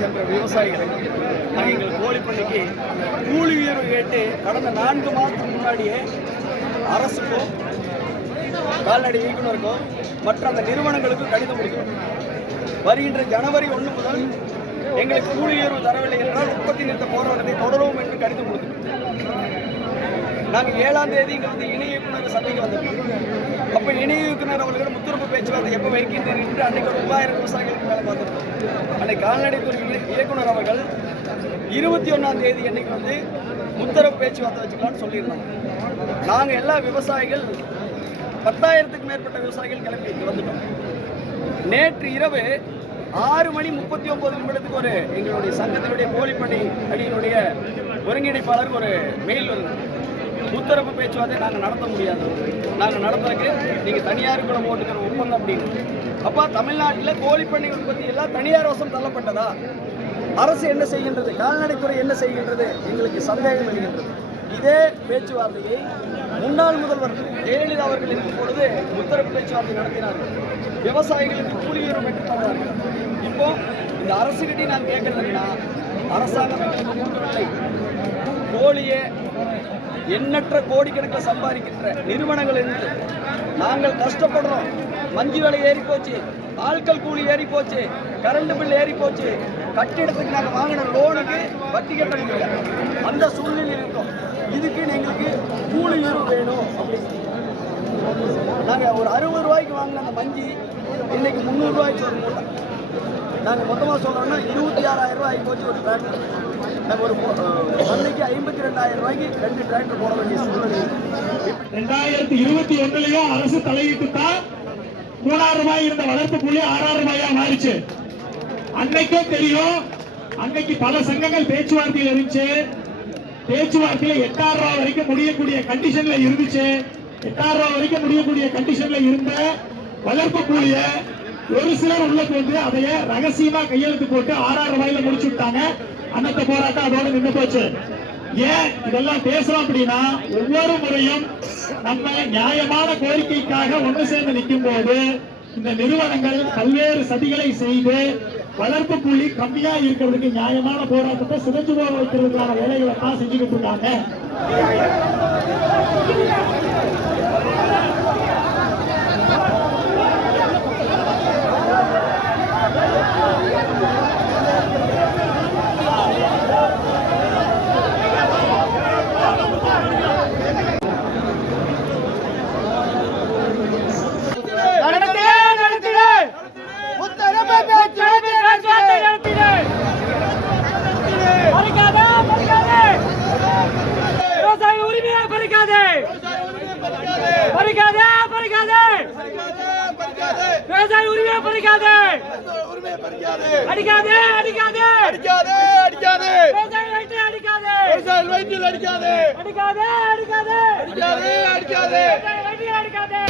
சென்ற விவசாயிகளை எங்கள் கோழிப்பண்ணைக்கு கூலி உயர்வு கேட்டு கடந்த 4 மாதத்துக்கு முன்னாடியே அரசுக்கும் கால்நடை இயக்குநருக்கும் மற்ற அந்த நிறுவனங்களுக்கும் கடிதம் கொடுக்கிறோம். வருகின்ற ஜனவரி 1 முதல் எங்களுக்கு கூலி உயர்வு தரவில்லை என்றால் உற்பத்தி நிறுத்த போராட்டத்தை தொடரும் என்று கடிதம் கொடுக்கிறோம். நாங்கள் 7ஆம் தேதி இங்கே வந்து இணை இயக்குநர் சந்திக்க வந்திருக்கோம். அப்போ இணை இயக்குநர் அவர்களிடம் முத்தரப்பு பேச்சுவார்த்தை எப்போ வைக்கின்றீர்கள் என்று அன்றைக்கு ஒரு 3000 விவசாயிகளுக்கு மேலே பார்த்துருக்கோம். அன்றைக்கு கால்நடைத்துறை இயக்குநர் அவர்கள் 21ஆம் தேதி அன்னைக்கு வந்து முத்தரப்பு பேச்சுவார்த்தை வச்சுக்கலாம்னு சொல்லியிருந்தாங்க. நாங்கள் எல்லா விவசாயிகள் 10,000த்துக்கு மேற்பட்ட விவசாயிகள் கிளம்பி வந்துட்டோம். நேற்று இரவு 6:39 ஒரு எங்களுடைய சங்கத்தினுடைய கோழிப்பண்ணை அணியினுடைய ஒருங்கிணைப்பாளருக்கு ஒரு மெயில் வருது. முத்தரப்பு பேச்சுவார்த்தை நாங்கள் நடத்த முடியாது, நாங்கள் நடத்துறதுக்கு நீங்கள் தனியாருக்குள்ள போட்டுக்கிற ஒப்பந்தம் அப்படின்னு. அப்போ தமிழ்நாட்டில் கோழிப்பண்ணை உற்பத்தி எல்லாம் தனியார் வசம் தள்ளப்பட்டதா? அரசு என்ன செய்கின்றது, கால்நடைத்துறை என்ன செய்கின்றது? எங்களுக்கு சந்தேகம் வருகின்றது. இதே பேச்சுவார்த்தையை முன்னாள் முதல்வர் ஜெயலலிதா அவர்கள் இருக்கும் பொழுது முத்தரப்பு பேச்சுவார்த்தை நடத்தினார்கள். விவசாயிகளுக்கு கூலி உயர்வு பெற்று தந்தார்கள். இப்போ இந்த அரசுகிட்டே நான் கேட்கறதுன்னா, அரசாங்கம் எங்களுக்கு கூட்டவில்லை. கோழியை எண்ணற்ற கோடிக்கணக்கில் சம்பாதிக்கின்ற நிறுவனங்கள் என்று நாங்கள் கஷ்டப்படுறோம். மஞ்சு விலை ஏறி போச்சு, ஆட்கள் கூலி ஏறி போச்சு, கரண்ட் பில் ஏறி போச்சு, கட்டிடத்துக்கு நாங்கள் வாங்கின லோனுக்கு வட்டி கட்ட முடியல. அந்த சூழ்நிலையில் இருக்கோம். இதுக்கு எங்களுக்கு கூலி உயர்வு வேணும் அப்படின்னு நாங்கள் ஒரு 60 ரூபாய்க்கு வாங்கின அந்த மஞ்சி இன்னைக்கு 300 ரூபாய்க்கு ஒரு மூட்டை. நாங்கள் மொத்தமாக சொல்கிறோம்னா 26,000 ரூபாய் போச்சு ஒரு டிராக்டர். நாங்கள் ஒரு அன்னைக்கு 52,000 ரூபாய்க்கு 2 டிராக்டர் போட வேண்டிய சூழ்நிலை. 2021 அரசு தலையிட்டு தான் 3,000 ரூபாய் இருந்த வளர்ப்பு கூலி 6,000 ரூபாயா மாறிச்சு. அன்னைக்கே தெரியும், அன்னைக்கு பல சங்கங்கள் பேச்சுவார்த்தையில் இருந்துச்சு. பேச்சுவார்த்தையில 8,000 ரூபாய் வரைக்கும் முடியக்கூடிய கண்டிஷன்ல இருந்துச்சு. 8,000 ரூபாய் வரைக்கும் முடியக்கூடிய கண்டிஷன்ல இருந்த வளர்ப்பு கூலிய ஒரு சிலர் உள்ள வந்து அதைய ரகசியமா கையெழுத்து போட்டு 6,000 ரூபாயில முடிச்சு விட்டாங்க. அன்னத்த போராட்டம் அதோட நின்று போச்சு. ஏன் இதெல்லாம் பேசுறோம் அப்படின்னா, ஒவ்வொரு முறையும் நம்ம நியாயமான கோரிக்கைக்காக ஒன்று சேர்ந்து நிற்கும் போது இந்த நிறுவனங்கள் பல்வேறு சதிகளை செய்து வளர்ப்பு கூலி கம்மியா இருக்கிறதுக்கு நியாயமான போராட்டத்தை சிதைஞ்சு போக வைக்கிறதுக்கான வேலைகளை தான் செஞ்சுக்கிட்டு இருக்காங்க. விவசாய உரிமையை பறிக்காதே, அடிக்காதே, அடிக்காதே, அடிக்காதே, அடிக்காதே, விவசாய வயிற்றில் அடிக்காதே, விவசாய வயிற்றில் அடிக்காதே, அடிக்காதே, அடிக்காதே, அடிக்காதே, அடிக்காதே, விவசாய வயிற்றில் அடிக்காதே.